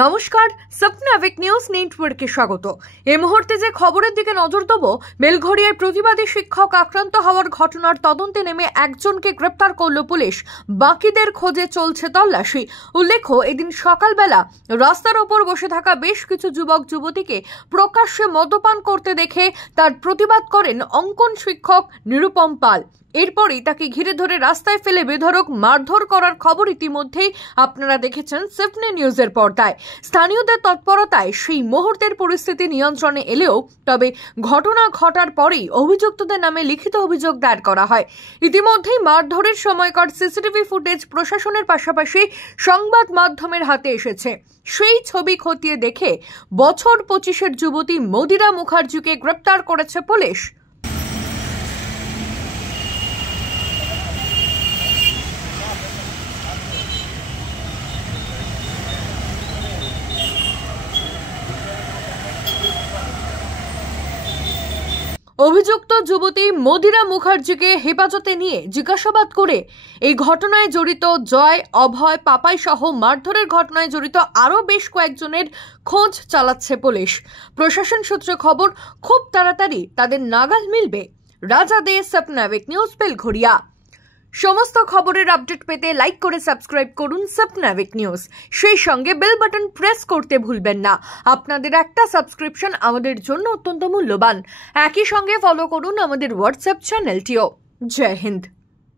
নমস্কার, স্বপ্নাবিক নিউজ নেটওয়ার্কে স্বাগত। এই মুহূর্তে যে খবরের দিকে নজর দেব, বেলঘড়িয়ায় প্রতিবাদী শিক্ষক আক্রান্ত হওয়ার ঘটনার তদন্তে নেমে একজনকে গ্রেপ্তার করল পুলিশ। বাকিদের খোঁজে চলছে তল্লাশি। উল্লেখ্য, এদিন সকালবেলা রাস্তার ওপর বসে থাকা বেশ কিছু যুবক যুবতীকে প্রকাশ্যে মদ্যপান করতে দেখে তার প্রতিবাদ করেন অঙ্কন শিক্ষক নিরুপম পাল। এরপরই তাকে ঘিরে ধরে রাস্তায় ফেলে বেধড়ক মারধর করার খবর ইতিমধ্যেই আপনারা দেখেছেন স্বপ্নে নিউজের পর্দায়। স্থানীয়দের তৎপরতায় সেই মুহূর্তের পরিস্থিতি নিয়ন্ত্রণে এলেও তবে ঘটনা ঘটার পরেই অভিযুক্তদের নামে লিখিত অভিযোগ দায়ের করা হয়। ইতিমধ্যেই মারধরের সময়কার সিসিটিভি ফুটেজ প্রশাসনের পাশাপাশি সংবাদ মাধ্যমের হাতে এসেছে। সেই ছবি খতিয়ে দেখে বছর 25-এর যুবতী মদিরা মুখার্জিকে গ্রেপ্তার করেছে পুলিশ। অভিযুক্ত যুবতী মদিরা মুখার্জিকে হেফাজতে নিয়ে জিজ্ঞাসাবাদ করে এই ঘটনায় জড়িত জয়, অভয়, পাপাই সহ মারধরের ঘটনায় জড়িত আরও বেশ কয়েকজনের খোঁজ চালাচ্ছে পুলিশ। প্রশাসন সূত্রে খবর, খুব তাড়াতাড়ি তাদের নাগাল মিলবে। রাজা দে, স্বপ্নাবিক নিউজ, বেলঘড়িয়া। সমস্ত খবরের আপডেট পেতে লাইক করে সাবস্ক্রাইব করুন স্বপ্নাবিক নিউজ। সেই সঙ্গে বেল বাটন প্রেস করতে ভুলবেন না। আপনাদের একটা সাবস্ক্রিপশন আমাদের জন্য অত্যন্ত মূল্যবান। একই সঙ্গে ফলো করুন আমাদের হোয়াটসঅ্যাপ চ্যানেলটিও। জয় হিন্দ।